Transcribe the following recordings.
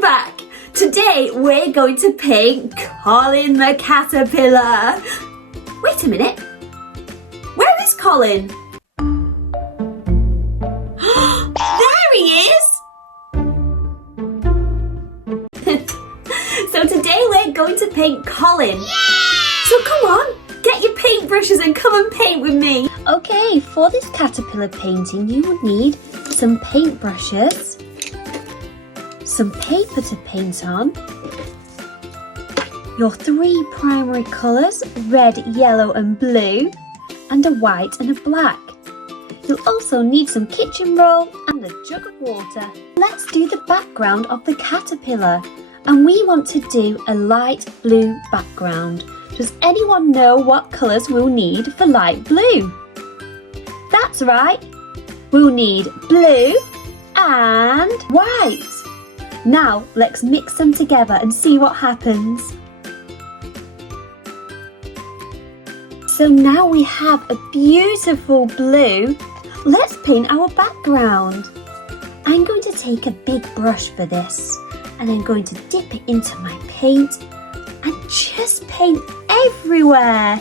welcome back! Today we're going to paint Colin the caterpillar. Wait a minute, where is Colin? There he is! So today we're going to paint Colin. Yeah! So come on, get your paintbrushes and come and paint with me. Okay, for this caterpillar painting you will need some paintbrushes, some paper to paint on, your three primary colours, red, yellow and blue, and a white and a black. You'll also need some kitchen roll and a jug of water. Let's do the background of the caterpillar, and we want to do a light blue background. Does anyone know what colours we'll need for light blue? That's right, we'll need blue and white. Now let's mix them together and see what happens. So now we have a beautiful blue. Let's paint our background. I'm going to take a big brush for this and I'm going to dip it into my paint and just paint everywhere.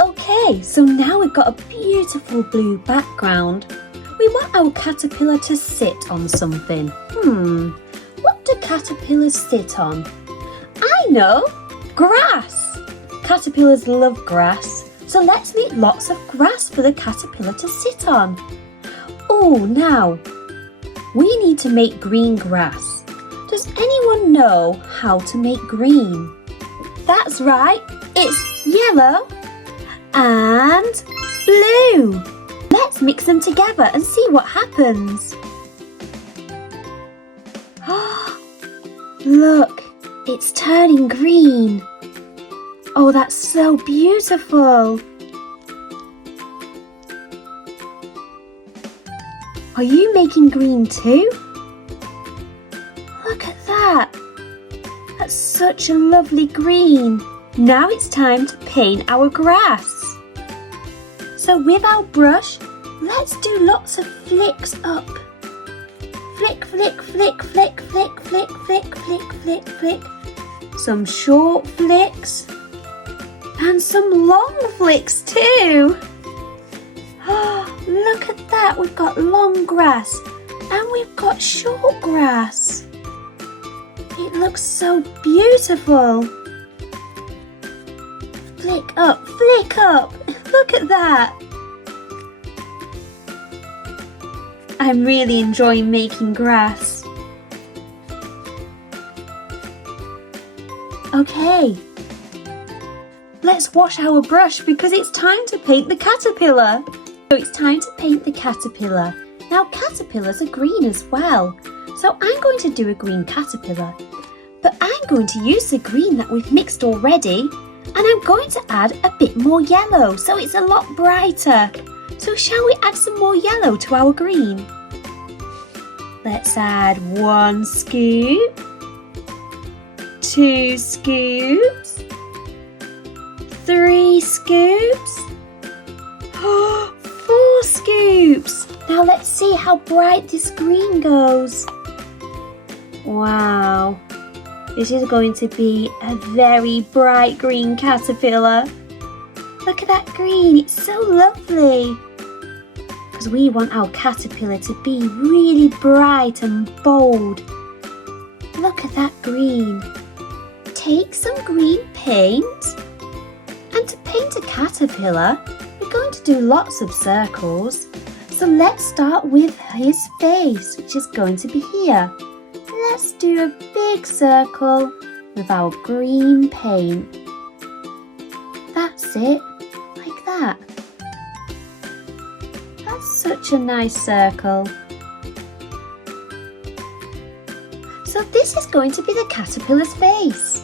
Okay, so now we've got a beautiful blue background. We want our caterpillar to sit on something. What do caterpillars sit on? I know! Grass! Caterpillars love grass, so let's make lots of grass for the caterpillar to sit on. Oh, now, we need to make green grass. Does anyone know how to make green? That's right, it's yellow and blue. Let's mix them together and see what happens. Look, it's turning green. Oh, that's so beautiful. Are you making green too? Look at that. That's such a lovely green. Now it's time to paint our grass. So with our brush, let's do lots of flicks up. Flick, flick, flick, flick, flick, flick, flick, flick, flick, flick. Some short flicks and some long flicks too. Oh, look at that, we've got long grass and we've got short grass. It looks so beautiful. Flick up, flick up. Look at that. I'm really enjoying making grass. Okay, let's wash our brush because it's time to paint the caterpillar. So it's time to paint the caterpillar. Now caterpillars are green as well, so I'm going to do a green caterpillar. But I'm going to use the green that we've mixed already, and I'm going to add a bit more yellow so it's a lot brighter. So shall we add some more yellow to our green? Let's add 1 scoop, 2 scoops, 3 scoops, 4 scoops. Now let's see how bright this green goes. Wow. This is going to be a very bright green caterpillar. Look at that green, it's so lovely. Because we want our caterpillar to be really bright and bold. Look at that green. Take some green paint. And to paint a caterpillar, we're going to do lots of circles. So So let's start with his face, which is going to be here. Let's do a big circle with our green paint. That's it, like that. That's such a nice circle. So this is going to be the caterpillar's face.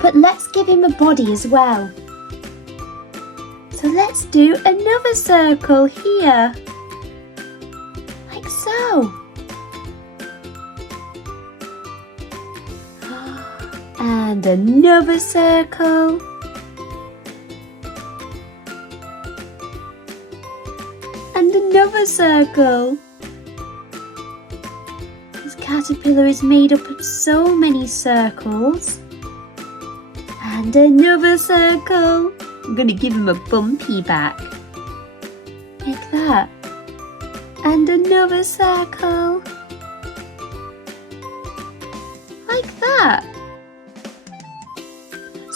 But let's give him a body as well. So let's do another circle here. Like so. And another circle. And another circle. This caterpillar is made up of so many circles. And another circle. I'm going to give him a bumpy back. Like that. And another circle. Like that.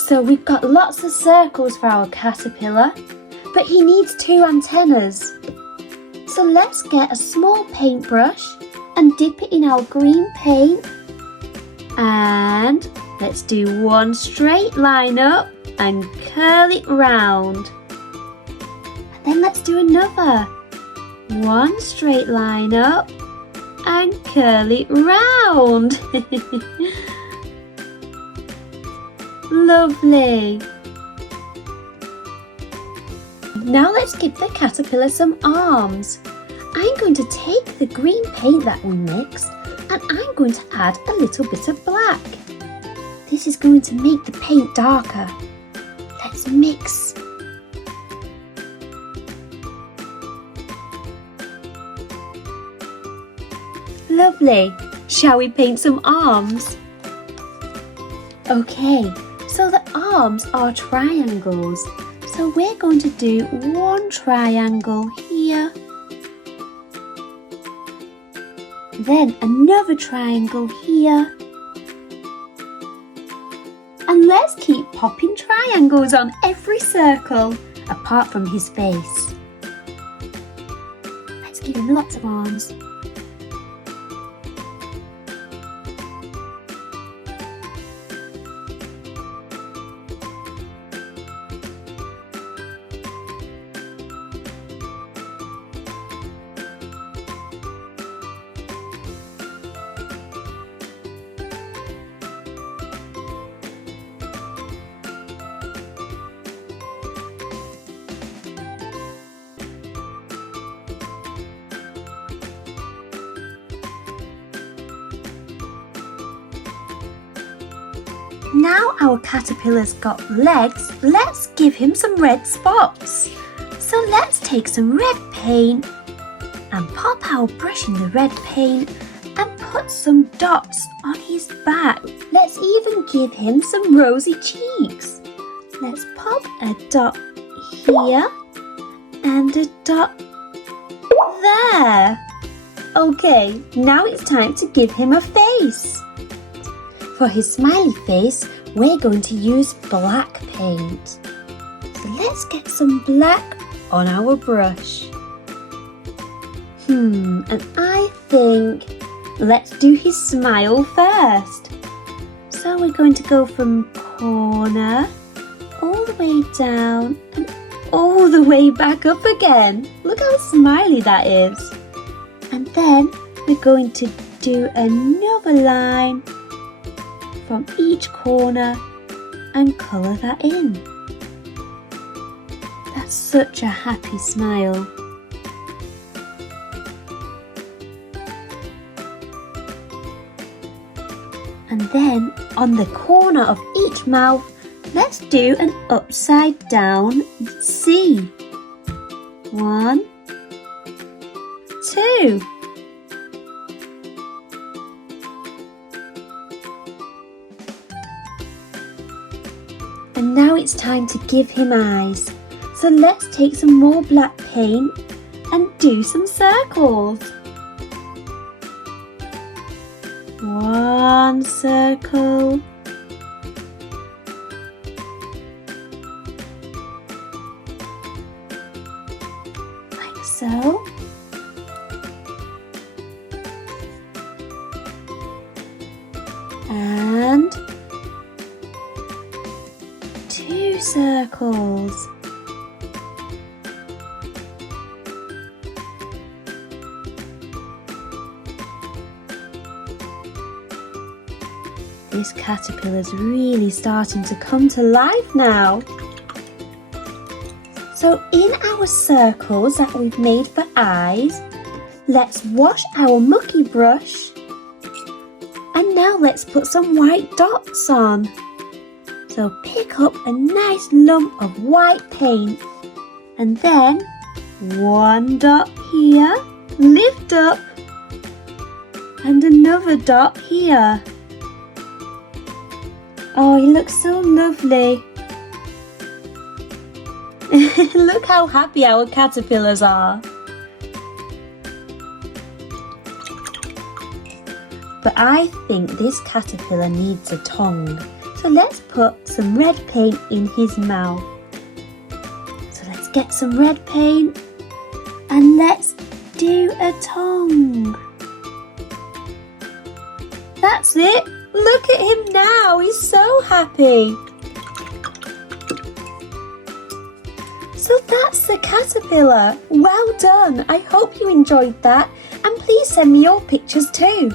So we've got lots of circles for our caterpillar, but he needs 2 antennas. So let's get a small paintbrush and dip it in our green paint. And let's do one straight line up and curl it round. And then let's do another. One straight line up and curl it round. Lovely. Now let's give the caterpillar some arms. I'm going to take the green paint that we mixed and I'm going to add a little bit of black. This is going to make the paint darker. Let's mix. Lovely. Shall we paint some arms? Okay, so the arms are triangles. So we're going to do one triangle here. Then another triangle here. And let's keep popping triangles on every circle, apart from his face. Let's give him lots of arms. Now our caterpillar's got legs, let's give him some red spots. So let's take some red paint and pop our brush in the red paint and put some dots on his back. Let's even give him some rosy cheeks. Let's pop a dot here and a dot there. Okay, now it's time to give him a face. For his smiley face, we're going to use black paint. So let's get some black on our brush. And I think let's do his smile first. So we're going to go from corner, all the way down and all the way back up again. Look how smiley that is. And then we're going to do another line from each corner and colour that in. That's such a happy smile. And then on the corner of each mouth, let's do an upside down C. 1, 2. And now it's time to give him eyes. So let's take some more black paint and do some circles. 1 circle. Like so. circles. This caterpillar's really starting to come to life now. So in our circles that we've made for eyes, let's wash our mucky brush. And now let's put some white dots on. So pick up a nice lump of white paint. And then one dot here, lift up. And another dot here. Oh, he looks so lovely. Look how happy our caterpillars are. But I think this caterpillar needs a tongue. So let's put some red paint in his mouth. So let's get some red paint and let's do a tongue. That's it. Look at him now. He's so happy. So that's the caterpillar. Well done. I hope you enjoyed that. And please send me your pictures too.